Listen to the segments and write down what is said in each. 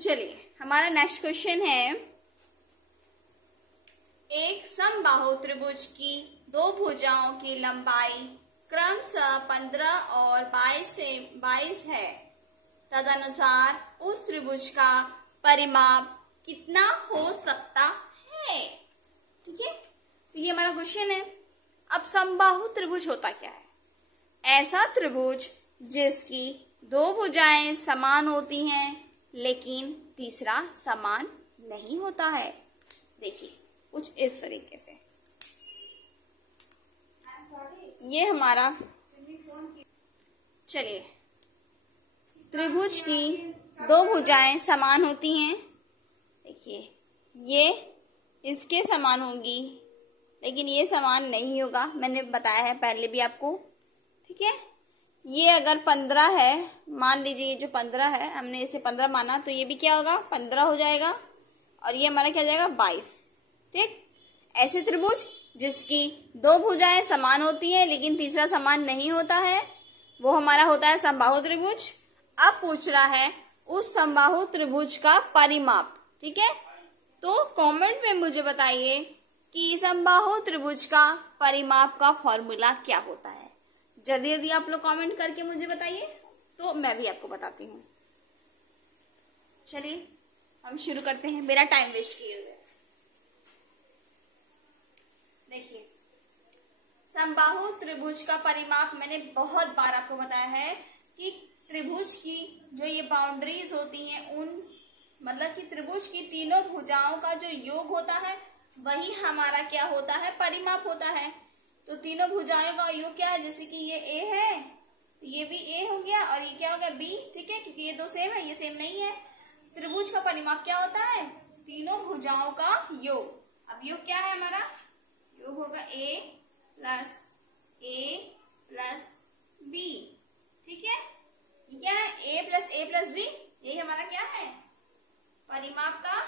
चलिए हमारा next question है, एक समबाहु त्रिभुज की दो भुजाओं की लंबाई क्रमशः 15 और 22 है, तदनुसार उस त्रिभुज का परिमाप कितना हो सकता है। ठीक है, तो ये हमारा क्वेश्चन है। अब समबाहु त्रिभुज होता क्या है? ऐसा त्रिभुज जिसकी दो भुजाएं समान होती हैं लेकिन तीसरा समान नहीं होता है। देखिए कुछ इस तरीके से, ये हमारा, चलिए, त्रिभुज की दो भुजाएं समान होती हैं। देखिए ये इसके समान होगी लेकिन ये समान नहीं होगा, मैंने बताया है पहले भी आपको। ठीक है, ये अगर 15 है, मान लीजिए ये जो 15 है, हमने इसे 15 माना, तो ये भी क्या होगा 15 हो जाएगा, और ये हमारा क्या हो जाएगा 22। ठीक, ऐसे त्रिभुज जिसकी दो भुजाएं समान होती हैं लेकिन तीसरा समान नहीं होता है, वो हमारा होता है समबाहु त्रिभुज। अब पूछ रहा है उस समबाहु त्रिभुज का परिमाप। ठीक है, तो कमेंट में मुझे बताइए कि समबाहु त्रिभुज का परिमाप का फॉर्मूला क्या होता है। जल्दी जल्दी आप लोग कमेंट करके मुझे बताइए, तो मैं भी आपको बताती हूँ। चलिए हम शुरू करते हैं, मेरा टाइम वेस्ट किए हुए। देखिए समबाहु त्रिभुज का परिमाप मैंने बहुत बार आपको बताया है कि त्रिभुज की जो ये बाउंड्रीज होती हैं, उन मतलब कि त्रिभुज की तीनों भुजाओं का जो योग होता है वही हमारा क्या होता है, परिमाप होता है। तो तीनों भुजाओं का योग क्या है, जैसे कि ये ए है, ये भी ए हो गया, और ये क्या हो गया बी। ठीक है, क्योंकि ये दो सेम है, ये सेम नहीं है। त्रिभुज का परिमाप क्या होता है, तीनों भुजाओं का योग। अब योग क्या है हमारा, योग होगा ए प्लस बी। ठीक है, ये क्या है, ए प्लस बी, यही हमारा क्या है, परिमाप का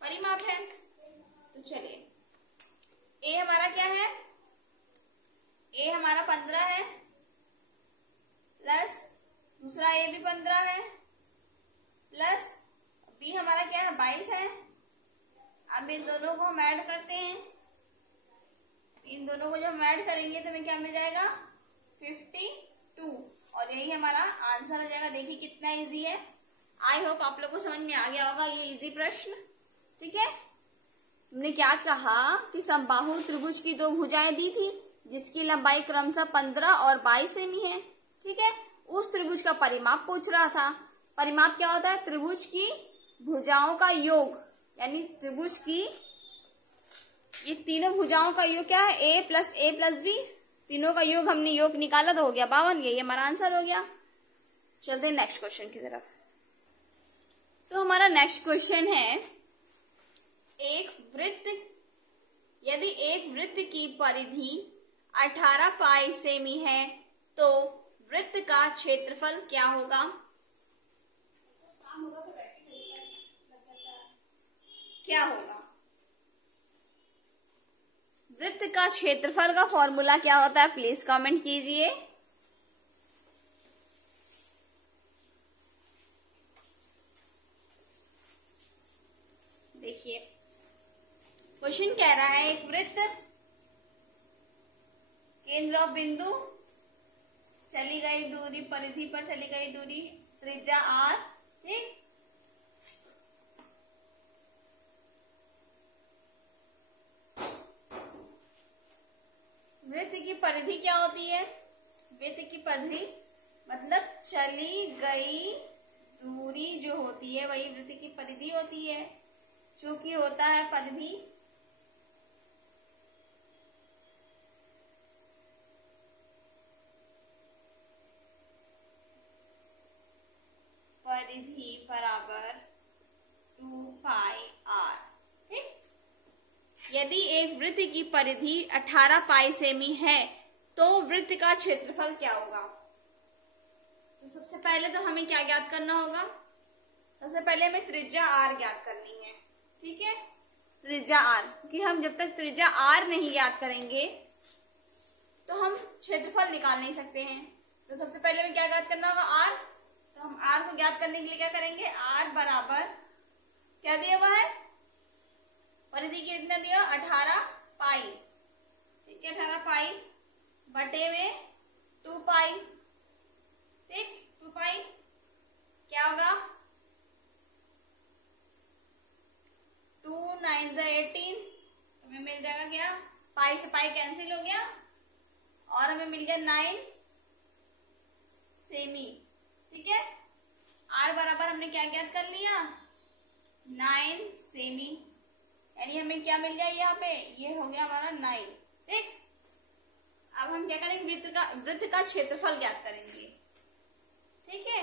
परिमाप है। तो चलिए ए हमारा क्या है, ए हमारा 15 है, प्लस दूसरा ए भी 15 है, प्लस बी हमारा क्या है 22 है। अब इन दोनों को हम ऐड करते हैं, इन दोनों को जब हम ऐड करेंगे तो हमें क्या मिल जाएगा 52, और यही हमारा आंसर हो जाएगा। देखिए कितना इजी है। आई होप आप लोग को समझ में आ गया होगा ये इजी प्रश्न। ठीक है, हमने क्या कहा कि समबाहु त्रिभुज की दो भुजाएं दी थी जिसकी लंबाई क्रमशः 15 और 22 सेमी है। ठीक है, उस त्रिभुज का परिमाप पूछ रहा था। परिमाप क्या होता है, त्रिभुज की भुजाओं का योग, यानी त्रिभुज की ये तीनों भुजाओं का योग क्या है, ए प्लस बी, तीनों का योग हमने योग निकाला तो हो गया 52, यही हमारा आंसर हो गया। चलते हैं नेक्स्ट क्वेश्चन की तरफ। तो हमारा नेक्स्ट क्वेश्चन है, यदि एक वृत्त की परिधि 18 पाई सेमी है तो वृत्त का क्षेत्रफल क्या होगा। क्या होगा, वृत्त का क्षेत्रफल का फॉर्मूला क्या होता है, प्लीज कमेंट कीजिए। देखिए क्वेश्चन कह रहा है, एक वृत्त, केंद्र ऑफ बिंदु, चली गई दूरी, परिधि पर चली गई दूरी, त्रिज्या r। ठीक, वृत्त की परिधि क्या होती है, वृत्त की परिधि मतलब चली गई दूरी जो होती है वही वृत्त की परिधि होती है, जो कि होता है परिधि। परिधि बराबर 2 पाई r। ठीक, यदि एक वृत्त की परिधि 18 पाई सेमी है तो वृत्त का क्षेत्रफल क्या होगा। तो सबसे पहले तो हमें क्या ज्ञात करना होगा, सबसे पहले हमें त्रिज्या r ज्ञात करनी है। ठीक है, त्रिज्या r, क्योंकि हम जब तक त्रिज्या r नहीं ज्ञात करेंगे तो हम क्षेत्रफल निकाल नहीं सकते हैं। तो सबसे पहले हमें क्या ज्ञात करना होगा, r। तो हम आर को ज्ञात करने के लिए क्या करेंगे, आर बराबर क्या दिया हुआ है, परिधि की कितना दिया, 18 पाई, ठीक है, 18 पाई बटे में 2 पाई, ठीक, 2 पाई क्या होगा, 2 9 18, हमें मिल जाएगा क्या, पाई से पाई कैंसिल हो गया और हमें मिल गया 9 सेमी, ठीक है। आर बराबर हमने क्या ज्ञात कर लिया, 9 सेमी, यानी हमें क्या मिल गया यहाँ पे, ये हो गया हमारा 9, ठीक। अब हम क्या करेंगे, वृत्त का क्षेत्रफल ज्ञात करेंगे, ठीक है,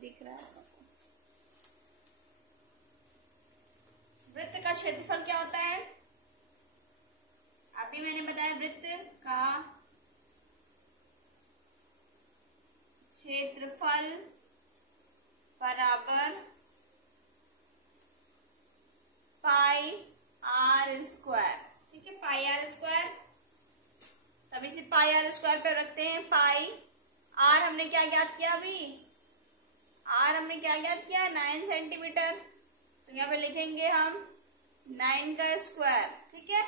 दिख रहा है आपको। वृत्त का क्षेत्रफल क्या होता है, अभी मैंने बताया, वृत्त का क्षेत्रफल बराबर पाई आर स्क्वायर, ठीक है, पाई आर स्क्वायर। तब इसे पाई आर स्क्वायर पे रखते हैं, पाई आर हमने क्या ज्ञात किया, अभी आर हमने क्या ज्ञात किया, 9 सेंटीमीटर, तो यहाँ पे लिखेंगे हम 9 का स्क्वायर, ठीक है,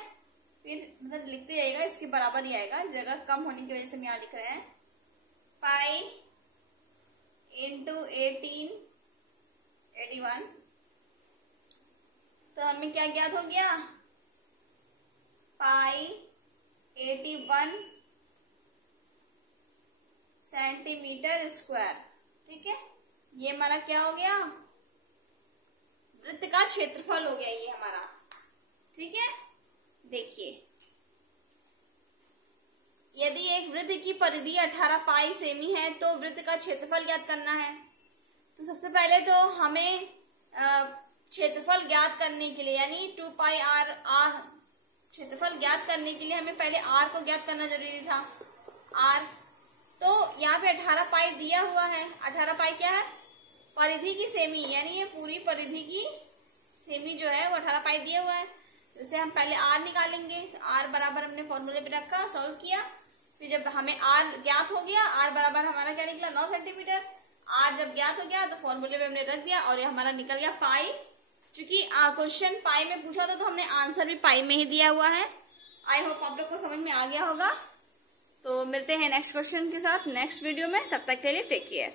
फिर मतलब लिखते जाएगा, इसके बराबर ही आएगा, जगह कम होने की वजह से हम यहाँ लिख रहे हैं, पाई इंटू 18 81, तो हमें क्या ज्ञात हो गया, पाई 81 सेंटीमीटर स्क्वायर, ठीक है, ये हमारा क्या हो गया, वृत्त का क्षेत्रफल हो गया ये हमारा, ठीक है। देखिए, यदि एक वृत्त की परिधि 18 पाई सेमी है तो वृत्त का क्षेत्रफल ज्ञात करना है। तो सबसे पहले तो हमें क्षेत्रफल ज्ञात करने के लिए, यानी 2 पाई आर क्षेत्रफल ज्ञात करने के लिए हमें पहले आर को ज्ञात करना जरूरी था, आर। तो यहाँ पे 18 पाई दिया हुआ है, 18 पाई क्या है, परिधि की सेमी, यानी ये पूरी परिधि की सेमी जो है वो 18 पाई दिया हुआ है, तो इसे हम पहले आर निकालेंगे। तो आर बराबर हमने फॉर्मूले पे रखा, सॉल्व किया, फिर जब हमें आर ज्ञात हो गया, आर बराबर हमारा क्या निकला, 9 सेंटीमीटर। आर जब ज्ञात हो गया तो फॉर्मूले पे हमने रख दिया और ये हमारा निकल गया पाई। चूंकि क्वेश्चन पाई में पूछा था तो हमने आंसर भी पाई में ही दिया हुआ है। आई होप आप लोग को समझ में आ गया होगा। तो मिलते हैं नेक्स्ट क्वेश्चन के साथ नेक्स्ट वीडियो में, तब तक के लिए टेक केयर।